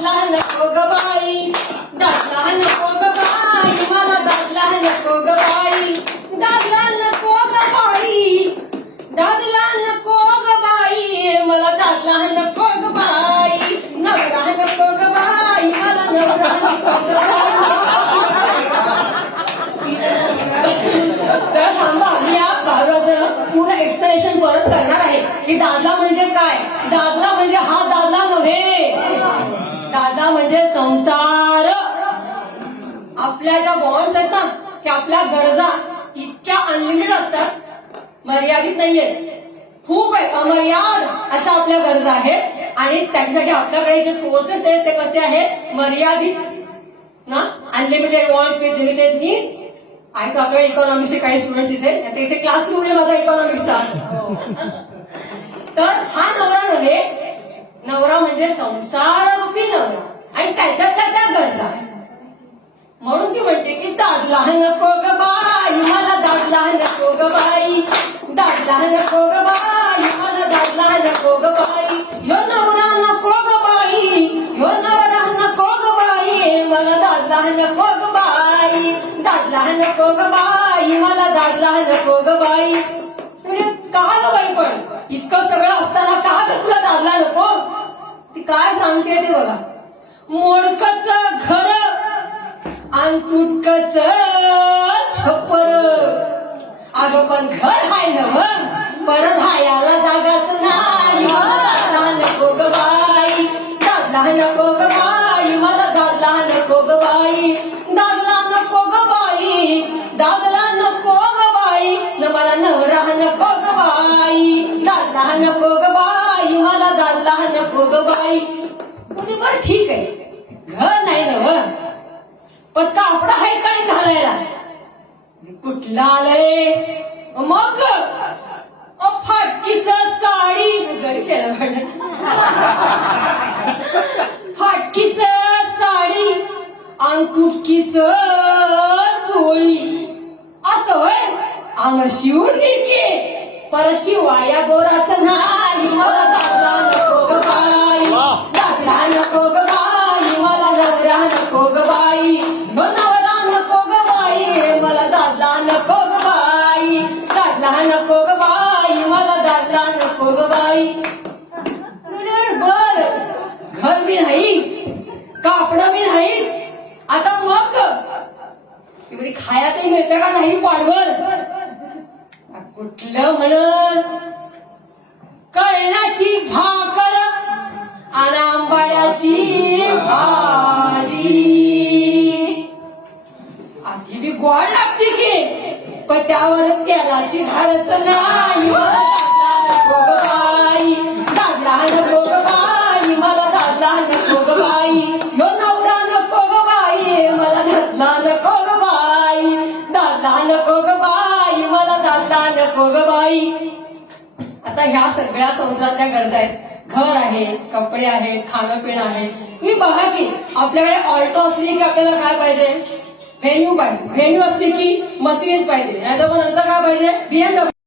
दादला नको ग बाई, दादला नको ग बाई, मला दादला नको ग बाई, दादला नको ग बाई, दादला नको ग बाई, मला दादला नको ग बाई, नवरा नको ग बाई, मला नवरा नको ग बाई. तर थांबा, मी या भागाचं पूर्ण एक्सप्लेनेशन परत करणार आहे की दादला म्हणजे काय. दादला म्हणजे हा दादला नव्हे, दादला म्हणजे संसार. आपल्या ज्या बॉन्ड्स आहेत ना, की आपल्या गरजा इतक्या अनलिमिटेड असतात, मर्यादित नाहीये, खूप आहे, अमर्याद अशा आपल्या गरजा आहेत. आणि त्याच्यासाठी आपल्याकडे जे सोर्सेस आहेत ते कसे आहेत, मर्यादित ना. Unlimited wants with limited needs. आणि आपल्या इकॉनॉमिक्सचे काही स्टुडंट्स इथे क्लासरूम आहे माझा इकॉनॉमिक्सचा. तर हा नवरा नव्हे, नवरा म्हणजे संसार रूपी नवरा आणि त्याच्यातल्या त्या गरजा. म्हणून ती म्हणते की दादला नको ग बाई, मला दादला नको ग बाई, दादला नको ग बाई, मला दादला नको ग बाई, यो नवरा नको ग बाई, यो नवरा नको ग बाई, मला दादला नको ग बाई, दादला नको ग बाई, मला दादला नको ग बाई. का ग बाई, पण इतकं सगळं असताना का ग तुला दादला नको. ती काय सांगते ते बघा. मोडकच घर आणि तुटकच छप्पर, अगं पण घर हाय नव, परत हायाला जागाच नाही, मला दादला नको ग बाई, दादला नको ग बाई, मला दादला नको ग बाई, दादला नको ग बाई, दादला नको ग बाई, न मला नवरा नको ग बाई, दादला नको ग बाई, मला दादला नको ग बाई. बरं ठीक आहे, घर नाही नव, पण कापड आहे काय घालायला, कुठला आलंय मग. फाटकीच साडी, जरी फाटकीच साडी आणि तुटकीच चोळी, असं होय. अंग शिवून घे पर शिवाया गोराच नाही, मला दादला नको ग बाई, दादला नको ग बाई, मला नवरा नको ग बाई, यो नवरा नको ग बाई, मला दादला नको ग बाई, दादला नको ग बाई, मला दादला नको ग बाई. बर, घर बी नाही, कापड बी नाही, आता मग एवढी खायातही मिळते का नाही पाडवर. कुठलं म्हणत कळण्याची भाकर आणि आंबाड्याची भाजी, आधी बी गोड लागते की, पण त्यावर तेलाची घालच नाही, मला दादला नको ग बाई, दादला नको ग बाई, मला दादला नको ग बाई, यो नवरा नको ग बाई, मला दादला नको ग बाई, दादला नको ग बाई, मला दादला नको ग बाई. आता ह्या सगळ्या संसारातल्या गरजा आहेत, घर आहे, कपडे आहेत, खाणं पिणं आहे. तुम्ही बघा की आपल्याकडे ऑल्टो असली की आपल्याला काय पाहिजे, व्हेन्यू पाहिजे, व्हेन्यू असली की मर्सिडीज पाहिजे, नाहीतर मग नंतर काय पाहिजे, BMW.